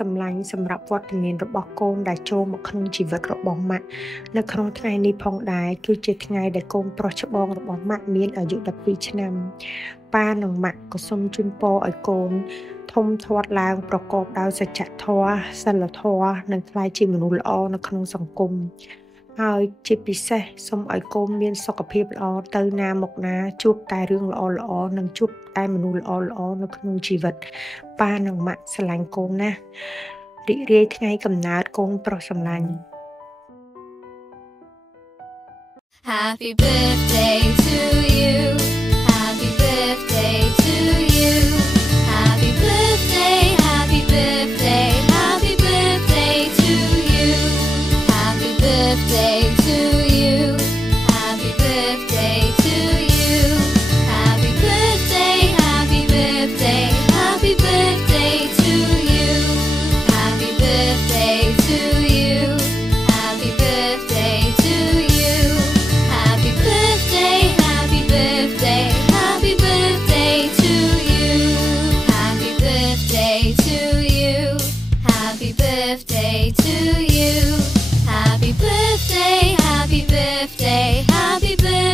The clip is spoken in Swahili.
សម្លាញ់សម្រាប់វត្តមានរបស់កូនដែលចូលមកក្នុងជីវិតរបស់ម៉ាក់នៅក្នុងថ្ងៃនេះផងដែរគឺជាថ្ងៃដែលកូនប្រុសច្បងរបស់ម៉ាក់មានអាយុ12ឆ្នាំប៉ានិងម៉ាក់ក៏សូមជូនពរឲ្យកូនធំធាត់ឡើងប្រកបដោយសច្ចធម៌សិលធម៌និងក្លាយជាមនុស្សល្អនៅក្នុងសង្គមហើយជាពិសេសសូមឲ្យកូនមានសុខភាពល្អទៅណាមកណាជួបតែរឿងល្អៗនិងជួបតែមនុស្សល្អៗនៅក្នុងជីវិតប៉ានិងម៉ាក់ស្រឡាញ់កូនណាស់រីករាយថ្ងៃកំណើតកូនប្រុសស្រឡាញ់ Happy birthday to you. Happy birthday to you. Happy birthday, happy birthday, happy birthday to you. Happy birthday to you. Happy birthday to you. Happy birthday, happy birthday, happy birthday to you. Happy birthday to you. Happy birthday to you. Happy birthday, happy birthday, happy birthday to you. Happy birthday to you. Happy birthday to you. Happy birthday, happy birthday, happy birthday.